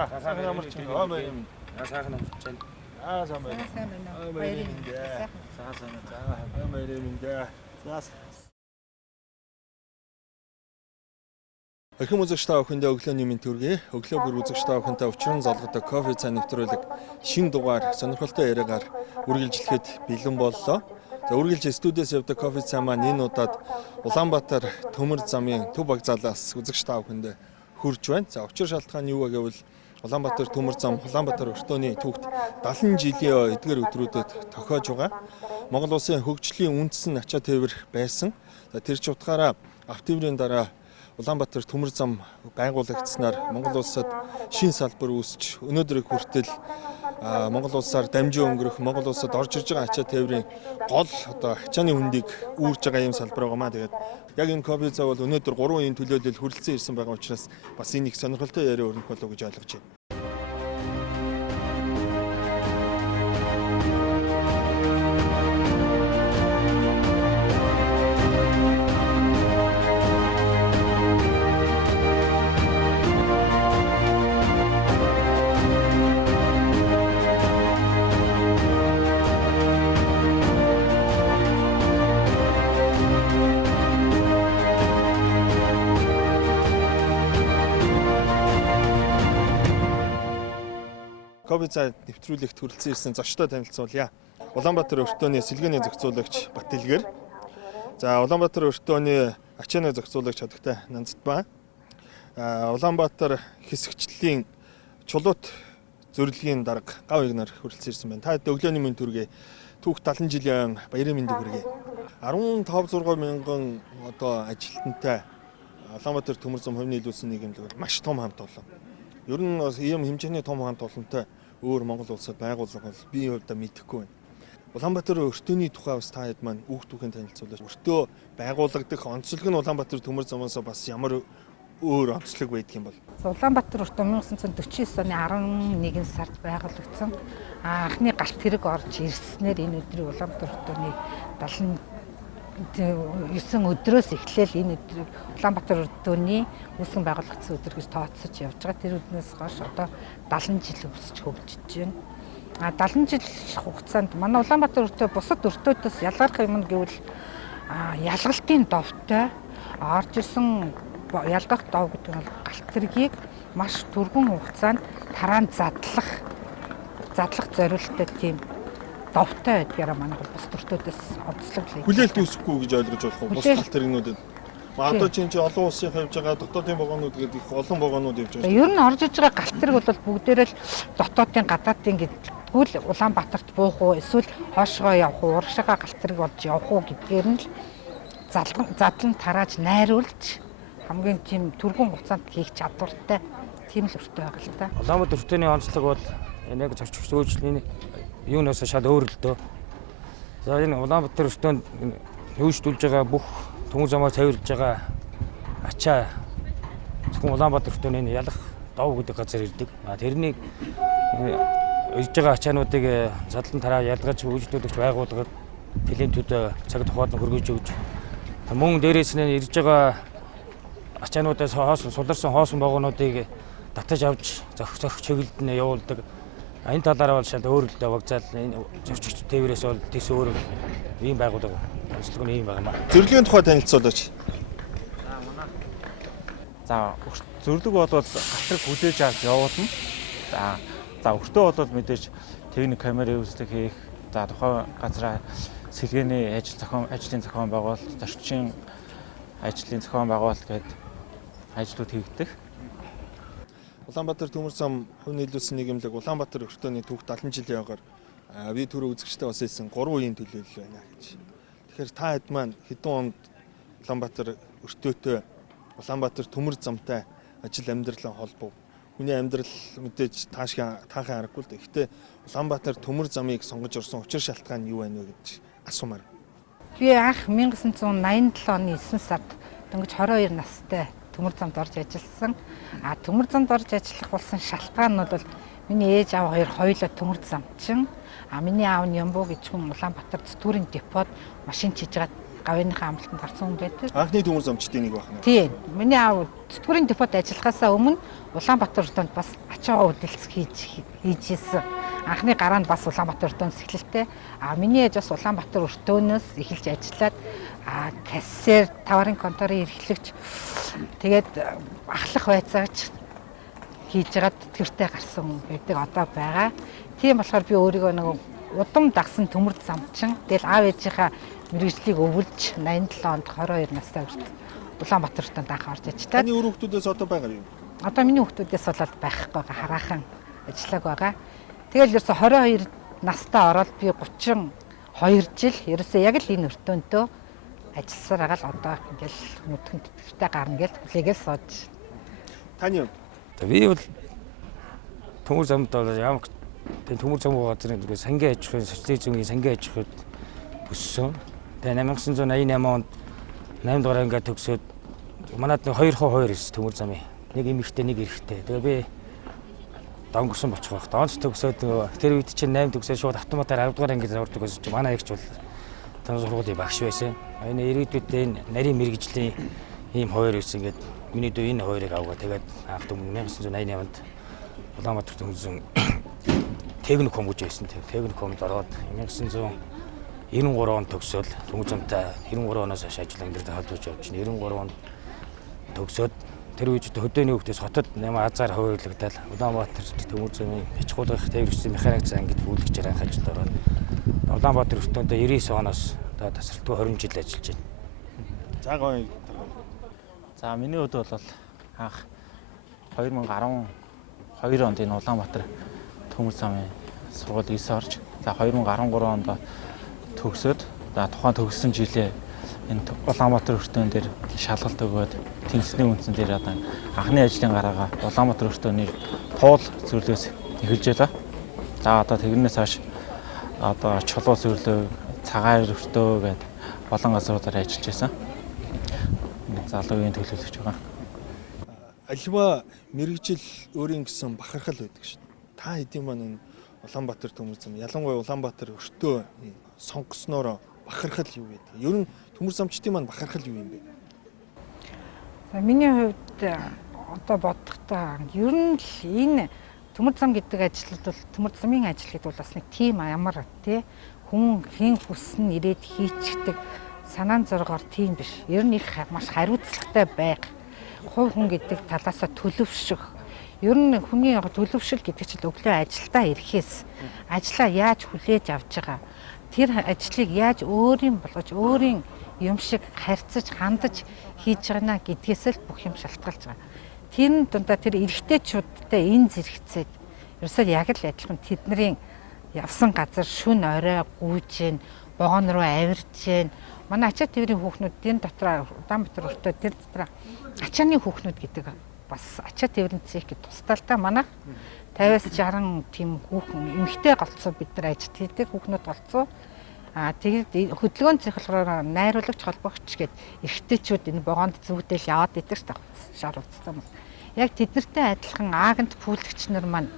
За сайхан ямар ч юм аа юм. Сайхан амжилт байна. Сайн байна. Сайн байна уу? Баярлалаа. Сайн байна. За баярлалаа. За. Ахим үзэгч та бүхэндээ өглөөний мэнд хүргэе. Өглөө бүр үзэгч та бүхэнтэй учран залгадаг кофе цай нэвтрүүлэг шин дугаар сонирхолтой яриагаар үргэлжлэхэд бэлэн боллоо. За үргэлж студиэс явдаг кофе цай маань энэ удаад Улаанбаатар төмөр замын төв вокзалаас үзэгч та бүхэндээ хүрж байна. За учир шалтгаан юу вэ гэвэл Улаанбаатар төмөр зам Улаанбаатар өртөөний түүхт 70 жилийн эдгээр өдрүүдэд тохиож байгаа. Монгол улсын хөгжлийн үндэс нь ачаа тээвэр байсан. За тэр ч утгаараа автоврын дараа Улаанбаатар төмөр зам байгуулагдсанаар Монгол улсад шин салбар үүсч өнөөдрийг хүртэл Монгол улсаар дамжин өнгөрөх, Монгол улсад орж ирж байгаа ачаа тээврийн гол ачааны хөндийг үүрж байгаа юм салбар байгаамаа. Тэгээд яг энэ кофе цай бол өнөөдөр 3 үеийн төлөөлөл хүрэлцэн ирсэн байгаа учраас бас энийг сонирхолтой яриа өрнөх болов гэж ойлгож байна. Кофе цай нэвтрүүлэгт хүрэлцэн ирсэн зочдтой танилцуулъя. Улаанбаатар өртөөний сэлгээний зохицуулагч Батэлгэр. За Улаанбаатар өртөөний ачааны зохицуулагч Хадагтай Нанцдбаа. Улаанбаатар хэсэгчлэлийн чулуут зөвлөлийн дарга Гав Игнар хүрэлцэн ирсэн байна. Та өглөөний мэнд хүргэе. Түүх 70 жилийн баярын мэндийг хүргэе. 15-6 мянган ажилтнтай Улаанбаатар төмөр зам хувийн нийлүүлсэн нийгэмлэг маш том хамт олон. Ер нь ийм хэмжээний том хамт олонтой өөр Монгол улсад байгууллага бол би хувьдаа мэдэхгүй байна. Улаанбаатар өртөөний тухай бас та хэд маань үг түүхийн танилцуулж өртөө байгуулагдах онцлог нь Улаанбаатар төмөр замаас бас ямар өөр онцлог байдаг юм бол? Улаанбаатар өртөө 1949 оны 11 сард байгуулагдсан. Анхны галт хэрэг орж ирснээр энэ өдрийг Улаанбаатар өртөөний 79 өдрөөс эхлээл энэ өдрийг Улаанбаатар өртөөний үүсгэн байгуулагдсан өдөр гэж тооцож явж байгаа. Тэр үднээс хойш одоо 70 жил өсөж хөгжиж байна. 70 жил хугацаанд манай Улаанбаатар өртөө бусад өртөөдөөс ялгарх юм нь гэвэл ялгалтын довтой орж ирсэн ялгах дов гэдэг нь галт хэргийг маш түргэн хугацаанд тараан задлах зорилттой тийм довтой гэдгээр манай бус төртөөдөөс онцлог л. Хүлээлт үүсэхгүй гэж ойлгож болох уу? Бус галт хэрэгнүүдэд. Одоо чинь олон улсын хавьж байгаа дотоодын вагонууд гэдэг их олон вагонууд явж байгаа. Ер нь орж иж байгаа галт хэрэг бол бүгдээрээ л дотоодын гадаадын гэдгүүл Улаанбаатарт буух уу эсвэл хоошгоо явах уу, урагшаага галт хэрэг болж явах уу гэдгээр нь л задлан тарааж найруулж хамгийн тийм түргэн хугацаанд хийх чадвартай тийм л өртөө байгаа л да. Улаанбаатар өртөөний онцлог бол яг зорчигч үйлчлэлийн юунаас шал өөр л дөө. За энэ Улаанбаатар өртөөнд хөөжтүүлж байгаа бүх төмөр замаар цавирлж байгаа ачаа зөвхөн Улаанбаатар өртөөний ялах дов гэдэг газар ирдэг. Тэрнийг ирж байгаа ачаануудыг задлан тараа ялгаж хөөжтүүлэгч байгууллагад клиентүүд цаг тухайд хөргөж өгч мөн дээрээс нь ирж байгаа ачаануудаас суларсан хоосон вагонуудыг татаж авч зохих чиглэлд нь явуулдаг. Энэ талаараа бол шал өөр л дээ вокзал энэ зорчигч тээврээс бол тийс өөр ийм байгууллага онцлог нь ийм байна. Зөвлөгийн тухай танилцуулаач. За зөвлөг бол гатраг хүлээж авч явуулна. За өртөө бол мэдээж техник камерын үүсгэл хийх, за тухайн газраа сэлгээний ажлын зохион байгуулалт, зорчигчийн ажлын зохион байгуулалт гэдэг ажлууд хийгдэх. Улаанбаатар төмөр зам хувийн нийлүүлсэн нийгэмлэг Улаанбаатар өртөөний түүх 70 жилийн ягаар би түрүү үзэгчтэй бас хэлсэн 3 үеийн төлөөлөл байна гэж. Тэгэхээр та хэд маань хэдэн онд Улаанбаатар өртөөтэй Улаанбаатар төмөр замтай ажил амьдралаа холбов. Хүний амьдрал мэдээж таахан аргагүй л дээ. Гэхдээ Улаанбаатар төмөр замыг сонгож орсон учир шалтгаан юу байна вэ гэж асуумаар. Би анх 1987 оны 9 сард дөнгөж 22 настай төмөр замд орж ажилласан. Төмөр замд орж ажиллах болсон шалтгаан нь бол миний ээж аав хоёулаа төмөр замчин. Миний аав нь Ямбуу гэж хүн Улаанбаатар зүтгүүрийн депод машин чиж байгаа гавьяаныхаа амлалтанд гарсан хүн байдаг. Анхны төмөр замчдын нэг байна. Тийм. Миний аав зүтгэрийн депот ажиллахаасаа өмнө Улаанбаатар хотод бас ачаа хөдөлгөц хийжсэн. Анхны гараанд бас Улаанбаатар хотоос эхэллээ. Миний ээж бас Улаанбаатар өртөөнөөс эхэлж ажиллаад кассир, товарын конторын эрхлэгч тэгээд ахлах байцаагч хийж байгаа тэтгэвртэй гарсан хүн байдаг одоо байгаа. Тийм болохоор би өөрийгөө нэг удам дагсан төмөр замчин. Тэгэл аав ээжийнхаа мэргэжлийг өвлж 87 онд 22 настай хүртэл Улаанбаатар хотод анх орж ажиллаад. Таны өөр хүүхдүүдээс одоо байгаа юу? Одоо миний хүүхдүүдээс болоод байхгүй хараахан ажиллаг байгаа. Тэгэл ерөөсө 22 настай ороод би 32 жил ерөөсө яг л энэ өртөөнтөө ажилласаар байгаа л одоо ингээл нүдхэн тэтгэвртэй гарна гэж хүлээгээл сууж. Таны юу? Би бол төмөр замд бол ямар төмөр зам газрын сангийн аж ахуйн социализмын сангийн аж ахуйд өссөн. Тэгээ 1988 онд 8 дугаар ангиа төгсөөд манайд 2/2 ирсэн төмөр замын. Нэг эмэгтэй нэг эрэгтэй. Тэгээ би донгорсон бочих байх. Доонц төгсөөд тэр үед чинь 8 төгсөөд шууд автоматар 10 дугаар ангид ордог гэсэн чинь манай эгч бол танаас сургуулийн багш байсан. Энэ ирээдүйд энэ нарийн мэрэгжлийн ийм хоёр ирсэн ингээд миний дүү энэ хоёрыг авгаа. Тэгээд анх 1988 онд Улаанбаатар төмөрсөн техникум гэж байсан. Техникумд ороод 1993 онд төгсөөл төмөр замтай 93 оноос хойш ажил амьдралаа холбож явж байна. 93 онд төгсөөд тэр үед хөдөөний хөвгтөөс хотод азар хуваарлагдаад Улаанбаатар төмөр замын бичгуулах тээврэгчдийн механик зан гэж бүлэгчээр анх ажилд ороод Улаанбаатар өртөөндөө 99 оноос одоо тасралтгүй 20 жил ажиллаж байна. За гоё. За миний хувьд бол анх 2012 онд энэ Улаанбаатар төмөр замын сургууль 9 орж за 2013 онд төгсөөд за тухайн төгссөн жилээ энэ Улаанбаатар өртөөн дээр шалгалт өгөөд тэнцсний үндсэн дээр одоо анхны ажлын гараагаа Улаанбаатар өртөөний туул зөвлөөс эхэлж байлаа. За одоо тэрнээс хойш одоо чулуу зөвлөө, цагаан өртөө гэдэг олон газруудаар ажиллаж байсан. Залуу үеийн төлөөлөгч байгаа. Аливаа мэрэгжил өөрийн гэсэн бахархал байдаг шүү дээ. Та хэдийн маань энэ Улаанбаатар төмөр зам ялангуяа Улаанбаатар өртөө сонгосноор бахархал юу гэдэг. Ер нь төмөр замчдын маань бахархал юу юм бэ? За миний хувьд одоо бодохдоо ер нь л энэ төмөр зам гэдэг ажлууд бол төмөр замын ажил гэдэг бол бас нэг тийм ямар тий хүн хэн хүснэ ирээд хийчихдэг санаан зоргоор тийм биш. Ер нь их маш хариуцлагатай байх. Хувь хүн гэдэг талаасаа төлөвшөх. Ер нь хүний төлөвшил гэдэг чинь өглөө ажилдаа ирэхээс ажлаа яаж хүлээж авч байгаа. Тэр ажлыг яаж өөрийн болгож өөрийн юм шиг харьцаж хандаж хийж байгаана гэдгээс л бүх юм шалтгаалж байгаа. Тэр дундаа тэр эрэгтэйчүүдтэй энэ зэрэгцээд ерөөсөө яг л адилхан тэдний явсан газар шүн орой гүйж гин богоон руу авирж гин. Манай ачаа тээврийн хүүхнүүд энэ дотор Улаанбаатар өртөө тэр дотор ачааны хүүхнүүд гэдэг бас ачаа тээврийн цех гэдэг тусдалтай манайх 50-аас 60 тийм хүүхэн эмэгтэй голцоо бид нар ажид хийдэг хүүхнүүд голцоо. Тэгээд хөдөлгөөний цех болохоор найруулагч холбогч гээд эрэгтэйчүүд энэ богоонд зүгдэл яваад идэг ш шар уцтай юм. Яг тэднэртэй адилхан агент пүүлэгч нар маань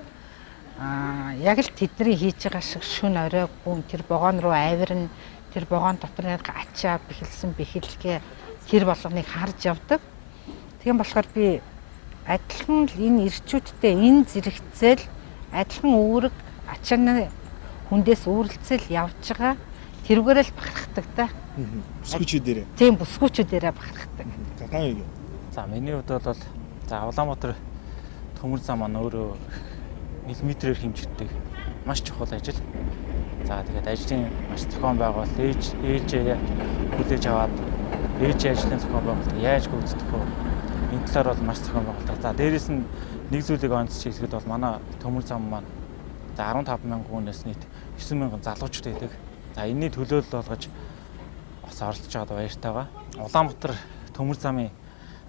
яг л тэдний хийж байгаа шиг шүн орой гүн тэр богоон руу авирна. Тэр богоон дотор ачаа бэхэлсэн бэхэлгээ тэр болгоныг харж явдаг. Тийм болохоор би адилхан л энэ ирчүүдтэй энэ зэрэгцэл адилхан үүрэг ачааны хүндээс үүрэлцэл явж байгаа тэрүүгээр л бахархдаг та. Бүсгүүчүүдээрээ. Тийм бүсгүүчүүдээрээ бахархдаг. Гадаа юу? За миний хувьд бол за Улаанбаатар төмөр зам маань өөрөө миллиметрээр хэмжигддэг маш чухал ажил. За тэгээд ажлын маш зохион байгуулалт ээлжээ хүлээж аваад ээлжийн ажлын зохион байгуулалт яаж гүйцэтгэх вэ? Энэ талаар бол маш зохион байгуулалт. За дээрэс нь нэг зүйлийг онцлж хэлэхэд бол манай төмөр зам маань за 15,000 хүнээс нийт 9,000 залуучууд байдаг. За энэний төлөөлөл болгож бас оролцож байгаад баяртай байгаа. Улаанбаатар төмөр замын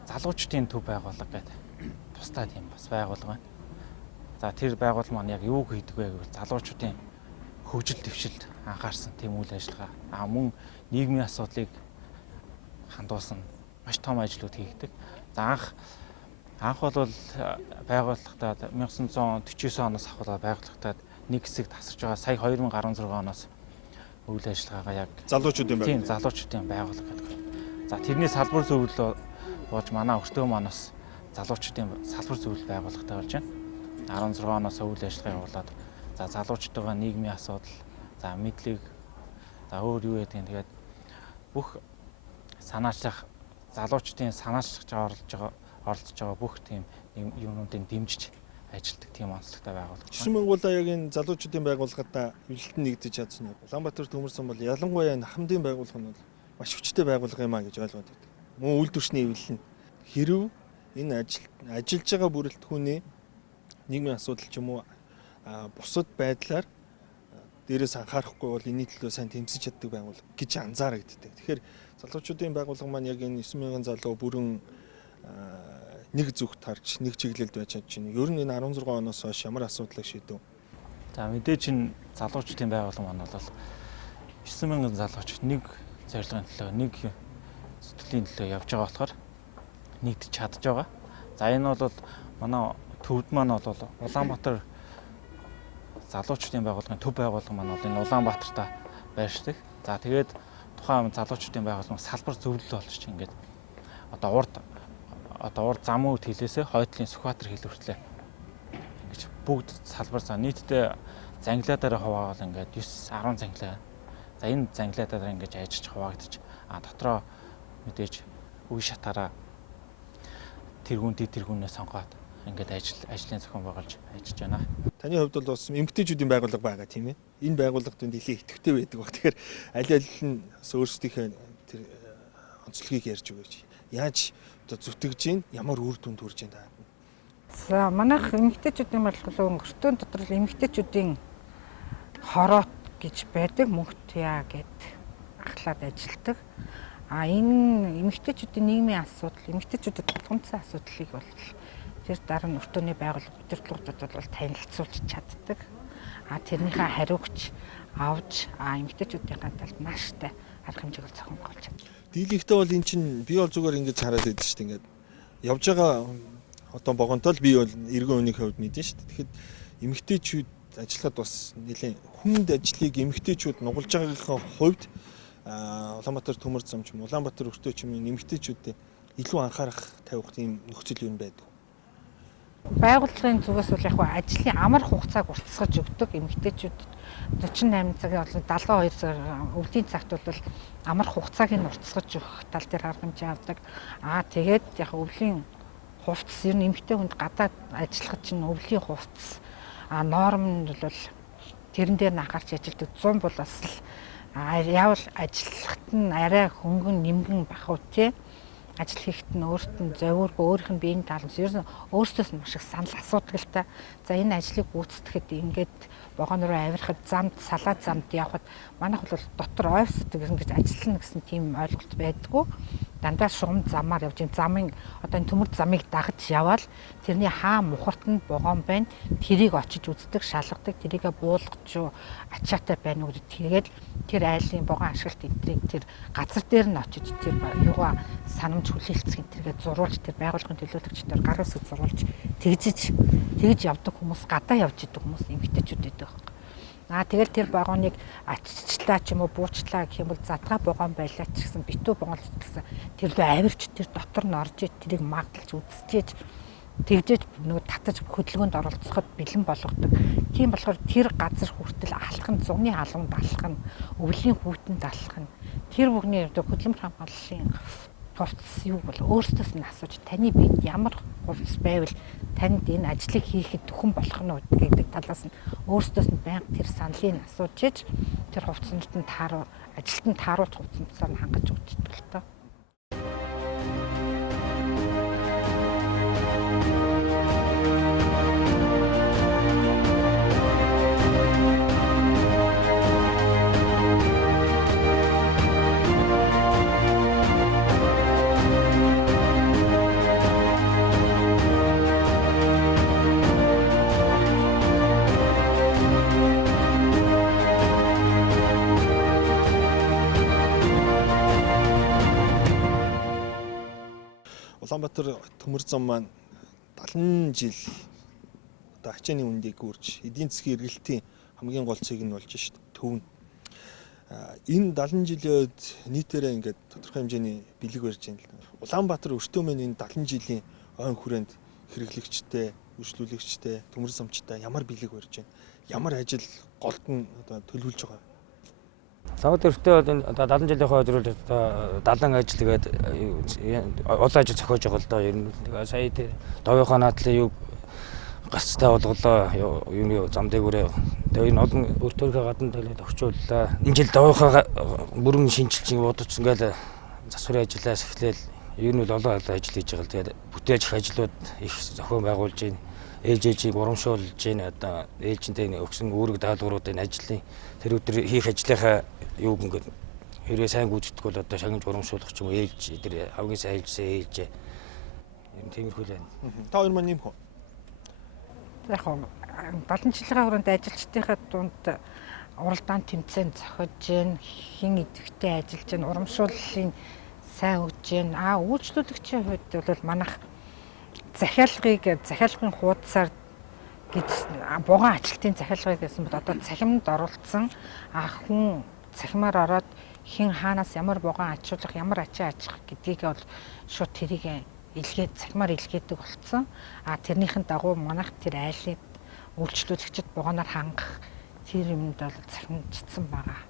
залуучдын төв байгууллага гэдэг тусдаа тийм бас байгууллага байна. За тэр байгууллага маань яг юу хийдэг вэ гэвэл залуучуудын хөгжил дэвшилд анхаарсан тийм үйл ажиллагаа. Мөн нийгмийн асуудлыг хандуулсан маш том ажлууд хийгдэг. За анх бол байгууллагатаа 1949 оноос ахвал байгууллагатаа нэг хэсэг тасарч байгаа. Сая 2016 оноос үйл ажиллагаагаа яг Залуучуудын тийм байгууллага. залуучуудын байгууллага гэдэг. За тэрний салбар зөвлөлөө болж манай өртөө манаас залуучуудын салбар зөвлөл байгууллагатай болж байна. 16 оноос үйл ажиллагаа явуулаад за залуучуудаа нийгмийн асуудал, за мэдлэг, за өөр юу гэдэг тэгээд бүх санаачлах залуучдын санаачлах оролцож байгаа бүх тийм юмнуудыг дэмжиж ажилладаг тийм онцлогтой байгууллага. Жишээ байгууллага яг энэ залуучуудын байгууллагатай эвлэлтэн нэгдэж чадсан юм. Улаанбаатар төмөрсөн бол ялангуяа энэ хамтын байгууллага нь бол маш хүчтэй байгууллага юм а гэж ойлгоод байдаг. Мөн үйлдвэрчний эвлэл нь хэрв энэ ажиллаж байгаа бүрэлдэхүүний нийгмийн асуудал ч юм уу бусад байдлаар дээрээс анхаарахгүй бол энэний төлөө сайн тэмцэж чаддаг байгууллага гэж анзаарагддаг. Тэгэхээр залуучуудын байгууллага маань яг энэ 9000 залуу бүрэн нэг зүгт харж нэг чиглэлд байж чадж байна. Ер нь энэ 16 оноос хойш ямар асуудлыг шийдэв? За мэдээж энэ залуучдын байгууллага маань бол 9000 залууч нэг зорилгын төлөө нэг сэтгэлийн төлөө явж байгаа болохоор нэгдэж чадж байгаа. За энэ бол манай төвд маань бол Улаанбаатар залуучдын байгууллагын төв байгууллага маань бол энэ Улаанбаатартаа байршдаг. За тэгээд тухайн залуучдын байгууллагын салбар зөвлөл болж ингээд одоо урд зам үт хилээсээ хойдлын Сүхбаатар хил хүртлээ ингэж бүгд салбар за нийтдээ зангилаадаараа хуваагаад ингээд 9 10 зангилаа. За энэ зангилаадаараа ингэж ажиллаж хуваагдчих. Дотроо мэдээж үе шатаараа тэргүүнээ сонгоод ингээд ажлын зохион байгуулж ажиллаж байна. Таны хувьд бол бас эмэгтэйчүүдийн байгууллага байгаа тийм ээ. Энэ байгууллагад нэлийн идэвхтэй байдаг баг. Тэгэхээр аль нь өөрсдийнхээ тэр онцлогийг ярьж өгөөч. Яаж одоо зүтгэж гин ямар үр дүнд хүрж байна та? За манайх эмэгтэйчүүдийн байгууллага өнгөртөө дотор л эмэгтэйчүүдийн хороот гэж байдаг мөнхтяа гэд ахлаад ажилладаг. Энэ эмэгтэйчүүдийн нийгмийн асуудал, эмэгтэйчүүдэд тулгамдсан асуудлыг бол тэр дараа нь өртөөний байгууллага удирдлагуудад бол танилцуулж чаддаг. Тэрнийхээ хариугч авч эмэгтэйчүүдийн талд нааштай арга хэмжээг зохион байгуулж чаддаг. Дийлэнхтэй бол эн чинь би бол зүгээр ингэж хараад байдаг шүү дээ. Ингээд явж байгаа одоо богонтой л би бол эргэн үеийн хувьд мэдэн шүү дээ. Тэгэхэд эмэгтэйчүүд ажиллахад бас нэлээд хүнд ажлыг эмэгтэйчүүд нугалж байгаагийнхаа хувьд Улаанбаатар төмөр зам ч юм Улаанбаатар өртөө ч юм эмэгтэйчүүдэд илүү анхаарах тавих тийм нөхцөл юу байдаг. Байгууллагын зүгээс бол яг ажлын амар хугацааг уртасгаж өгдөг эмэгтэйчүүдэд 48 цагийн бол 72 цаг өвлийн цагт бол амар хугацааг нь уртасгаж өгөх тал дээр арга хэмжээ авдаг. Тэгээд яг өвлийн хувцас ер нь эмэгтэй хүнд гадаад ажиллахад чинь өвлийн хувцас норм нь бол тэрэн дээр нь анхаарч ажилладаг 100 бол бас л яавал ажиллахад нь арай хөнгөн нэмгэн бах уу тий. Ажил хийхэд нь өөрт нь зовиургүй өөрийнх нь биеийн таалмс ер нь өөрсдөөс нь маш их санал асуудаг л та. За энэ ажлыг гүйцэтгэхэд ингээд вагон руу авирахад замд салаад замд явхад манайх бол дотор офисд ингэж ажиллана гэсэн тийм ойлголт байдгүй. Дандаа шугам замаар явж замын одоо энэ төмөр замыг дагаж явбал тэрний хаа мухарт нь вагон байна. Тэрийг очиж үздэг, шалгадаг, тэрийгэ буулгаж юу ачаатай байна уу гэдэг. Тэгээд тэр айлын вагон ашиглалт энтрийг тэр газар дээр нь очиж тэр юугаа санамж хүлээлцэх энтергээ зурулж тэр байгууллагын төлөөлөгчдөр гар үсэг зурулж тэгж явдаг хүмүүс гадаа явж идэг хүмүүс эмэгтэйчүүд байдаг. Тэгэл тэр вагоныг аччлаа ч юм уу буучлаа гэх юм бол задгаа вагон байлаа ч гэсэн битүү вагон л гэсэн тэр лөө авирч тэр дотор нь орж тэрийг маглаж үзчихэж тэгжээж нөгөө татаж хөдөлгөөнд оролцоход бэлэн болгодог. Тийм болохоор тэр газар хүртэл алах нь зуны халуунд алах нь өвлийн хүүтэнд алах нь тэр бүхний хөдөлмөр хамгааллын хувцас юу бол өөрсдөөс нь асууж таны биед ямар хувцас байвал танд энэ ажлыг хийхэд төхөн болох нь гэдэг талаас нь өөрсдөөс нь байнга тэр саналыг асууж иж тэр хувцсанд нь ажилтнанд тааруулж хувцсандсаар нь хангаж өгчдөг л тоо. Улаанбаатар төмөр зам маань 70 жил одоо ачааны үндийг үрж эдийн засгийн эргэлтийн хамгийн гол цэг нь болж шүү дээ. Төв нь. Энэ 70 жилийн үед нийтээрээ ингээд тодорхой хэмжээний бэлэг барьж байна л да. Улаанбаатар өртөө маань энэ 70 жилийн ойн хүрээнд хэрэглэгчтэй, үйлчлүүлэгчтэй, төмөр замчтай ямар бэлэг барьж байна? Ямар ажил голд нь одоо төлөвлөж байгаа? Улаанбаатар өртөө одоо 70 жилийнхаа өдрөөр одоо далан ажил тэгээд олон ажил зохиож байгаа л доо. Ер нь сая тэр довынхоо наадлын юу гацтай болголоо юуны зам дээгүүрээ. Тэгээ энэ олон өртөөрхөө гадна төлөд өгчүүллээ. Энэ жил довынхоо бүрэн шинжилж бодож ингээл засварын ажиллаас эхлээл ер нь бол олон ажил хийж байгаа л тэгээд бүтээж их ажлууд их зохион байгуулж байна. Ээжийг урамшуулж байна. Одоо ээжинтэй өгсөн үүрэг даалгавруудын ажлын тэр өдөр хийх ажлынхаа юуг ингээд хэрэг сайн гүйцэтгэх бол одоо шагнаж урамшуулах ч юм уу ээлж тэр авгийн сайн ээлжсэн ээлж юм тиймэрхүү л байна. Та хоёр маань юм хөө? Яг 70 жилийн хүрээнд ажилчдынхаа дунд уралдаан тэмцээн зохиож гин хин идэвхтэй ажиллаж гин урамшууллын сайн өгж гин үйлчлүүлэгчийн хувьд бол манайх захиалгын хуудасаар гэж бугаан ажилтны захиалгыг гэсэн бол одоо цахимд оруулсан хүн цахимаар ороод хин хаанаас ямар бугаан ачуулах ямар ачаа ачих гэдгийг бол шууд тэрийг илгээд цахимаар илгээдэг болсон. Тэрнийхэн дагуу манайх тэр айлыг үйлчлүүлэгчд бугаанаар хангах тэр юмд бол цахимжсан байгаа.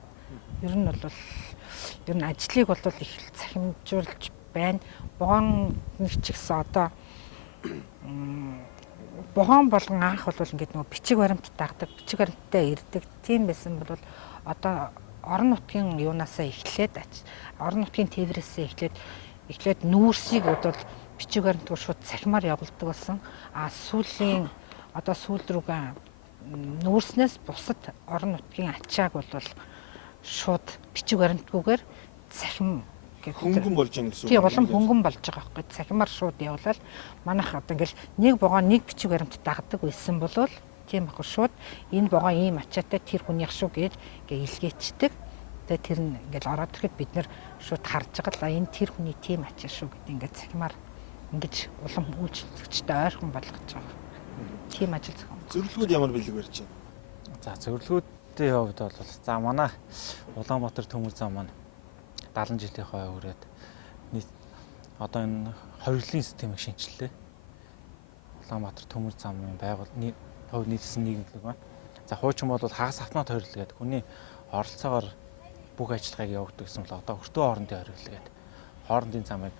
Ер нь ажлыг бол их цахимжуулж байна. Бугаан нэг ч гэсэн одоо бугаан болгон анх бол ингээд нөгөө бичиг баримт дагдаг, бичиг баримттай ирдэг. Тийм байсан бол одоо орон нутгийн юунаасаа эхлээд орон нутгийн тээврээсээ эхлээд нүүрсийг бодвол бичиг баримтгүй шууд цахимаар явуулдаг болсон. Сүүл рүүгээ нүүрснээс бусад орон нутгийн ачааг бол шууд бичиг баримтгүйгээр цахим хөнгөн болж байгаа гэсэн үг. Тий, улам хөнгөн болж байгаа байхгүй. Цахимаар шууд явуулаад манайх одоо ингээл нэг бугаан нэг бичиг баримт дагдаг байсан бол тийм байхгүй шууд энэ бугаан ийм ачаатай тэр хүнийх шүү гэж илгээчдэг. Тэгээ тэр нь ингээл ороод ирэхэд бид нэр шууд харж байгаа л энэ тэр хүний тийм ачаа шүү гэдэг ингээд цахимаар ингэж улам үйлчлэгчтэй ойрхон болгож байгаа. Тийм ажил зохион. Зөвлөгөөд ямар бэлэг барьж байна? За зөвлөгөөдийн хувьд бол манай Улаанбаатар төмөр зам маань 70 жилийнхаа хүрээд одоо энэ хориглын системийг шинжиллээ. Улаанбаатар төмөр замын хувь нийцсэн нийгэмлэг байна. За хуучин бол хагас автомат хоригл гэдэг хүний оролцоогоор бүх ажиллагааг явуулдаг гэсэн бол одоо өртөө хоорондын хоригл гэдэг хоорондын замыг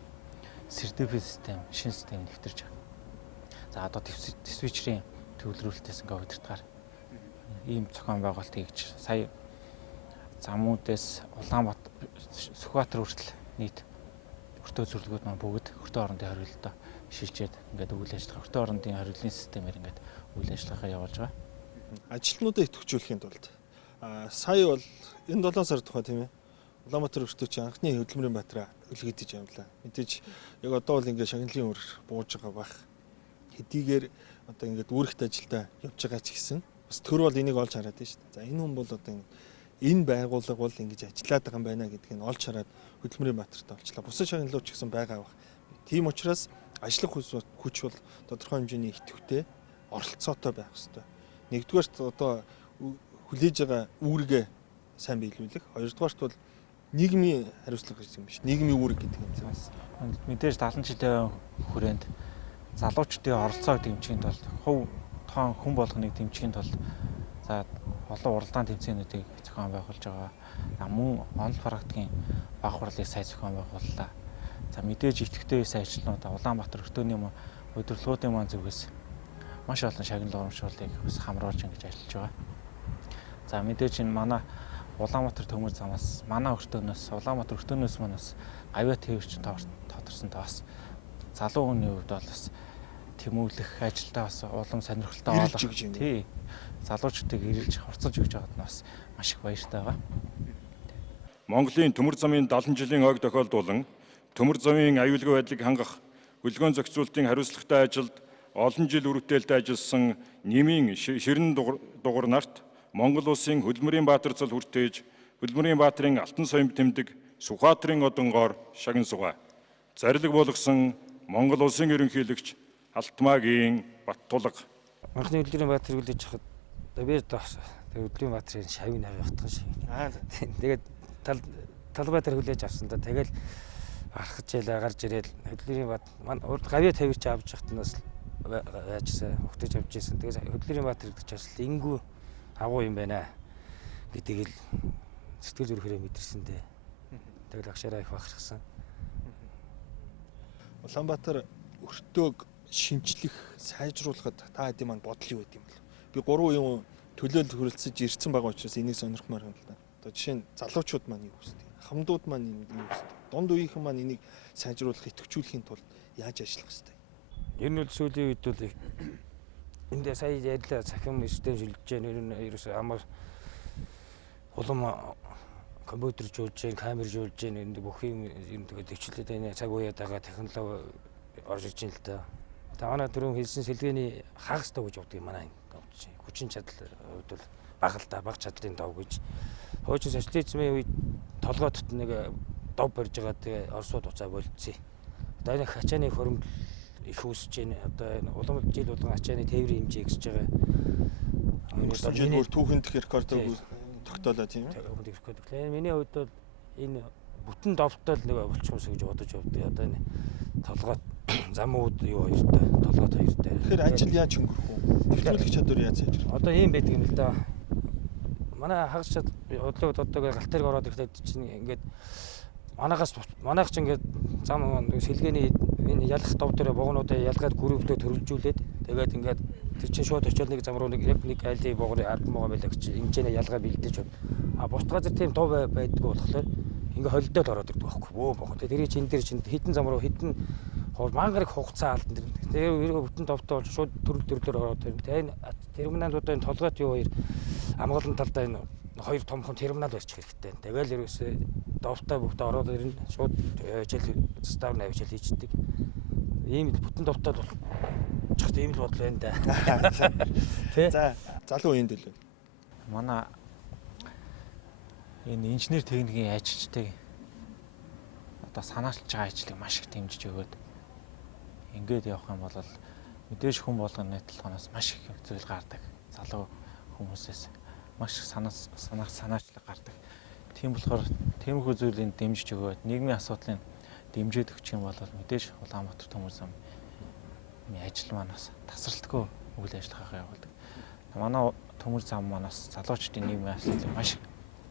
сертификат систем, шинэ систем нэвтэрж байгаа. За одоо диспетчерийн төвлөрүүлэлтээс ингээ удирдгаар ийм зохион байгуулалт хийж сая замуудаас Улаанбаатар Сүхбаатар хүртэл нийт өртөө зөвлөгөөд маань бүгд өртөө хоорондын хоригдлоо шилжээд ингээд үйл ажиллагаа өртөө хоорондын хоригдлын системээр ингээд үйл ажиллагаагаа явуулж байгаа. Ажилтнуудаа идэвхжүүлэхийн тулд сая бол энэ 7 сар тухай тийм ээ. Улаанбаатар өртөөч анхны хөдөлмөрийн баатраа үлгэдэж явлаа. Мэдээж яг одоо бол ингээд шагналын өр бууж байгаа бах. Хэдийгээр одоо ингээд үүрэгт ажилдаа явж байгаа ч гэсэн бас төр бол энийг олж хараад байна шүү дээ. За энэ хүн бол одоо энэ байгууллага бол ингэж ажиллаад байгаа юм байна гэдгийг нь олж хараад хөдөлмөрийн баатартай олчлаа. Бусад шагналууд ч гэсэн байгаа бах. Тийм учраас ажиллах хүч бол тодорхой хэмжээний идэвхтэй оролцоотой байх хэрэгтэй. Нэгдүгээрт одоо хүлээж байгаа үүргээ сайн биелүүлэх. Хоёрдугаарт бол нийгмийн хариуцлага гэж юм биш. Нийгмийн үүрэг гэдэг юм цаас. Мэдээж 70 жилийн хүрээнд залуучдын оролцоог дэмжихийн тулд хувь тоон хүн болгоныг дэмжихийн тулд за олон уралдаан тэмцээнүүдийг зохион байгуулж байгаа. Мөн онол практикийн баг хурлыг сайн зохион байгууллаа. За мэдээж идэвхтэй байсан ажилтнууд Улаанбаатар өртөөний удирдлагуудын маань зүгээс маш олон шагнал урамшууллыг бас хамруулж ингэж ажиллаж байгаа. За мэдээж энэ манай Улаанбаатар төмөр замаас манай Улаанбаатар өртөөнөөс манаас гавья тээвэрч тодорсон бас залуу хүний хувьд бол бас тэмүүлэх ажилдаа бас улам сонирхолтой болох. Тий. Залуучдыг ирэлж хурцлж өгч байгаад нь бас маш их баяртай байгаа. Монголын төмөр замын 70 жилийн ойг тохиолдуулан төмөр замын аюулгүй байдлыг хангах хөлгөөн зохицуулалтын хариуцлагатай ажилд олон жил үргэлжлэлтэй ажилласан Нэмийн Ширэн дугур нарт Монгол улсын хөдөлмөрийн баатар цол хүртээж хөдөлмөрийн баатарын алтан соём тэмдэг Сүхбаатарын одонгоор шагнан сугаа. Зарлиг болгосон Монгол улсын ерөнхийлөгч Алтмаагийн Баттулга. Анхны хөдөлмөрийн баатар хүлээж авахад би хөдөлмөрийн баатарын шавь навь явах шиг. Тэгээд талбай дээр хүлээж авсан да. Тэгэл гарах хичээлээ гарч ирээл хөдөлгөөний бат урд гавья тавьж авч явахтнаас яажсан хөтөж авч ирсэн. Тэгээс хөдөлгөөний бат ирдэг ч бас энгүү агуу юм байна гэдгийг л сэтгэл зүрхээрээ мэдэрсэн дээ. Тэгэл агшаараа их бахархсан. Улаанбаатар өртөөг шинжлэх, сайжруулахад та хэдийн маань бодол юу байд юм бол? Би 3 үеийн төлөөлөл хүрэлцэж ирсэн байгаа учраас энийг сонирхмаар байна л да. Одоо жишээ нь залуучууд маань юу хүсдэг? Хамдууд маань юу хүсдэг? Дунд үеийнхэн маань энийг сайжруулах, идэвхжүүлэхийн тулд яаж ажиллах ёстой? Ер нь сүүлийн үед бол энд сая ярьлаа цахим систем шилжиж байна. Ер нь ерөөсөө амар улам компьютер жуулж जैन, камер жуулж जैन энд бүх юм юм тэгээд дэвшлээд байна. Цаг үеэд байгаа технологи орж иж байна л да. Та манай түрүүн хэлсэн сэлгээний хагас дов гэж боддог юм манай. Хүчин чадал хувьд бол бага л да, бага чадлын дов гэж. Хуучин социализмын үед толгой тот нэг дов барьж байгаа тэгээ Оросууд уцаа болцсон. Одоо энэ ачааны хөрөмл их үүсэж байна. Одоо энэ улам жил болгон ачааны тээврийн хэмжээ ихсэж байгаа. Өнгөрсөн жил бүр түүхэнд рекордыг тогтоолоо тийм ээ. Миний хувьд бол энэ бүтэн довтол нэг болчихмос гэж бодож явдгаа. Одоо энэ толгой замууд юу хоёртой, толгойд хоёртой. Тэгэхээр ажил яаж өнгөрөх вэ? Нэвтрүүлэх чадвар яаж сайжрах? Одоо ийм байдаг юм л да. Манай хагас чад бодлогод одоо галтайг ороод ирэхэд чинь ингээд манайх ч ингээд зам сэлгээний энэ ялах дов дээр богонуудаа ялгаад гүрвлөө төрөлжүүлээд тэгээд ингээд тэр чинь шууд очиод нэг зам руу яг нэг айлын богоны ард муугаа байлаа гэж инженеер ялгаа бэлдэж бод. Бусд газар тийм дов байдгүй болохоор ингээ холдоод ороод ирдэг байхгүй. Бөө богоо. Тэгээд тэр чинь энэ дэр чинь хитэн зам руу хитэн мангар их хугацаа алдан тэр. Тэгээд бүтэн довтой болж шууд төрлөөр ороод ирнэ. Тэгээд терминалуудаа энэ толгойд юу хоёр амгалан талдаа энэ хоёр томхон терминал барьчих хэрэгтэй. Тэгэл ерөөсөө довтой бүгд ороод ирнэ. Шууд хичээл став навчил хийчдэг. Ийм бүтэн довтой бол чихт ийм л бодол байна да. Тэ. За, залуу үеийн төлөө. Манай энэ инженер техникийн ажилчдыг одоо санаачилж байгаа ажлыг маш их дэмжиж өгөөд ингээд явах юм бол мэдээж хүн болгоны талханаас маш их зүйл гардаг. Залуу хүмүүсээс маш их санаачлаг гардаг. Тийм болохоор тиймэрхүү зүйлийг дэмжиж өгөөд нийгмийн асуудлыг дэмжиж өгчих юм бол мэдээж Улаанбаатар төмөр замын ажил манаас тасралтгүй үйл ажиллагаа явуулдаг. Манай төмөр зам манаас залуучдын нийгмийн асуудлыг маш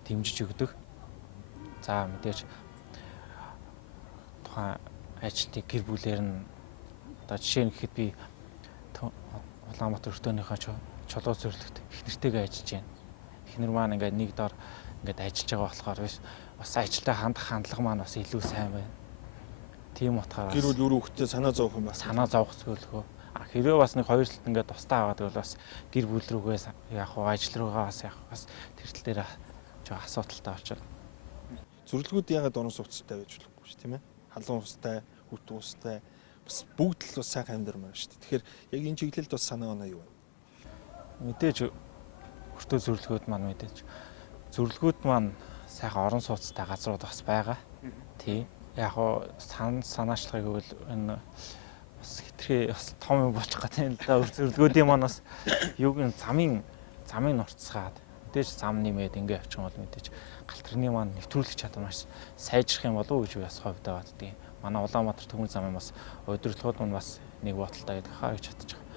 дэмжиж өгдөг. За мэдээж тухайн ажилтны гэр бүлээр нь одоо жишээ нь гэхэд би Улаанбаатар өртөөнийхөө чулуу зөвлөлт их нэртэйгээ ажиллаж байна. Эхнэр маань ингээд нэг дор ингээд ажиллаж байгаа болохоор бас ажилтаа хандах хандлага маань бас илүү сайн байна. Тийм утгаараа гэр бүл өрөөхтэй санаа зовх юм байна. Санаа зовх зөвлөгөө. Хэрвээ бас нэг хоёр талд ингээд тусдаа аваад бол бас гэр бүл рүүгээс яг хуу ажил руугаа бас яг бас тэр тал дээр жоо асуудалтай очоод Зөвлөгөөд ягаад орон сууцтай байж болохгүй ш тийм ээ? Халуун устай, хүт устай бас бүгд л бас сайхан амьдармаар шүү дээ. Тэгэхээр яг энэ чиглэлд бас санаа оноо юу вэ? Мэдээж өртөө зөвлөгөөд маань мэдээж зөвлөгөөд маань сайхан орон сууцтай газрууд бас байгаа. Тийм. Яг хоо санаачлагыг бол энэ бас хитрхи бас том юм болчих гэдэг юм л да. Зөвлөгөөдийн маань бас юуг нь замын нурцгаад мэдээж зам нэмээд ингэ явчих юм бол мэдээж галтрны маань нэвтрүүлэх чадвар маш сайжрах юм болов уу гэж би бас ховдоо баддаг. Манай Улаанбаатар төмөр замын бас удирдлагууд маань бас нэг бодолтой гэдэг хаа гэж бодож байгаа.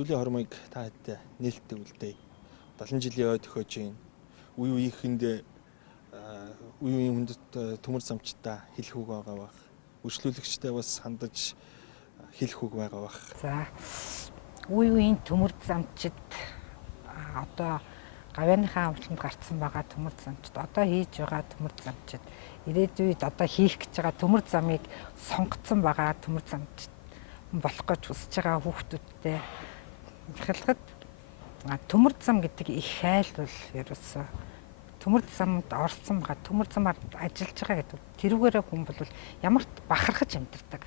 Сүүлийн хормыг та хэдтэй нээлттэй үлдээе. 70 жилийн ой төхөөж байна. Үе үеийн хүндэт төмөр замчтай хэлэх үг байгаа бах. Үржлүүлэгчтэй бас хандаж хэлэх үг байгаа бах. За үе үеийн төмөр замчид одоо гавьяаныхаа амлалтанд гарцсан байгаа төмөр замчид одоо хийж байгаа төмөр замчид ирээдүйд одоо хийх гэж байгаа төмөр замыг сонгоцсон байгаа төмөр замчид болох гэж хүсэж байгаа хүүхдүүдтэй хэлэхэд төмөр зам гэдэг их айл бол ерөөсөө төмөр замд орсон байгаа, төмөр замаар ажиллаж байгаа гэдэг тэрүүгээрээ хүн бол ямар ч бахархаж амьдардаг.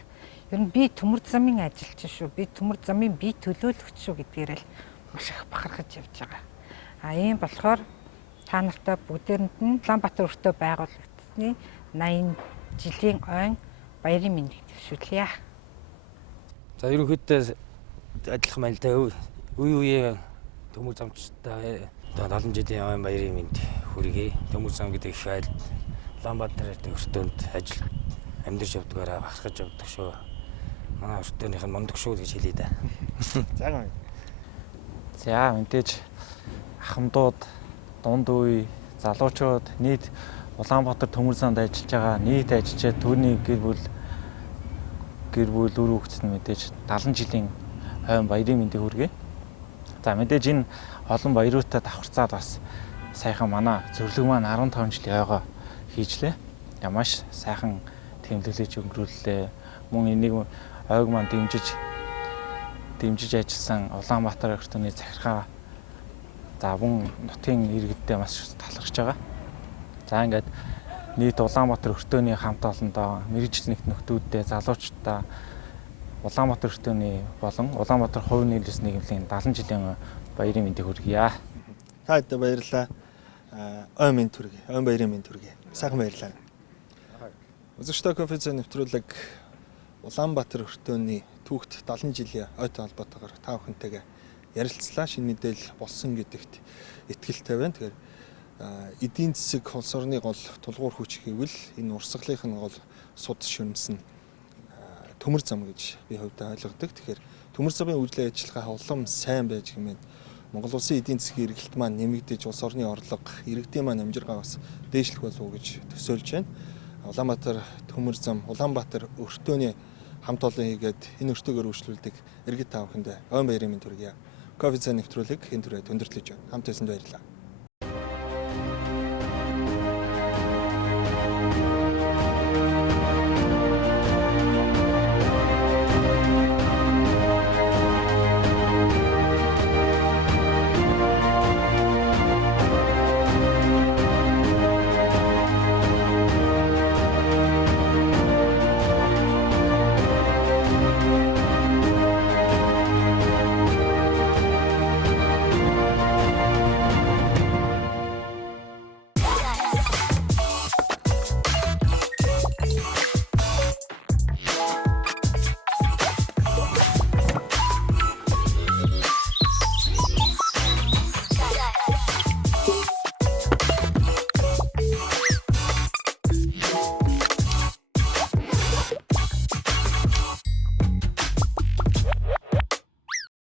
Ер нь би төмөр замын ажилчин шүү, би төмөр замын бие төлөөлөгч шүү гэдгээрээ л маш их бахархаж явж байгаа. Ийм болохоор та нартай бүгдээрэнд нь Улаанбаатар өртөө байгуулагдсны 80 жилийн ойн баярын мэндийг төвшүүлье. За ерөнхийдөө адилхан байна л да. Үе үеийн төмөр замчтай 70 жилийн ойн баярын мэнд хүргэе. Төмөр зам гэдэг их айл Улаанбаатар өртөөнд амьдарч явдгаараа бахархаж явдаг шүү. Манай өртөөнийх нь мундаг шүү гэж хэлээ да. За мэдээж ахмадууд, дунд үе, залуучууд нийт Улаанбаатар төмөр замд ажиллаж байгаа нийт ажилчид түүний гэр бүл үр хөвгцөнд мэдээж 70 жилийн ойн баярын мэндийг хүргэе. За мэдээж энэ олон баяруудтай давхарцаад бас сайхан манай зөвлөг маань 15 жилийн ойгоо хийжлээ. Маш сайхан тэмдэглэж өнгөрүүллээ. Мөн энийг ойг маань дэмжиж ажилласан Улаанбаатар өртөөний захиргаа за мөн нутгийн иргэддээ маш талархж байгаа. За ингээд нийт Улаанбаатар өртөөний хамт олондоо мэргэжил нөхдүүдтэй залуучуудаа Улаанбаатар өртөөний болон Улаанбаатар хувийн нийлүүлсэн нийгмийн 70 жилийн баярын мэндийг хүргье. Та хэд баярлалаа. Ойн мэнд хүргэе. Ойн баярын мэнд хүргэе. Сайхан баярлалаа. Үзэгчтэй кофе цай нэвтрүүлэг Улаанбаатар өртөөний түүхт 70 жилийн ойтой холбоотойгоор та бүхэнтэйгээ ярилцлаа. Шинэ мэдээлэл болсон гэдэгт итгэлтэй байна. Тэгэхээр эдийн засаг улс орны гол тулгуур хүч гэвэл энэ урсгалынх нь гол суд ширмсэн төмөр зам гэж би хувьдаа ойлгодог. Тэгэхээр төмөр замын үйл ажиллагаа улам сайн байж хэмээн Монгол улсын эдийн засгийн эргэлт маань нэмэгдэж улс орны орлого, иргэдийн маань амжиргаа бас дээшлэх болов уу гэж төсөөлж байна. Улаанбаатар төмөр зам, Улаанбаатар өртөөний хамт олон хийгээд энэ өртөөгөр үргэлжлүүлдэг иргэд та бүхэндээ ойн баярын мэнд хүргье. Кофе цай нэвтрүүлэг энэ түрээд өндөрлөж байна. Хамт байсанд баярлалаа.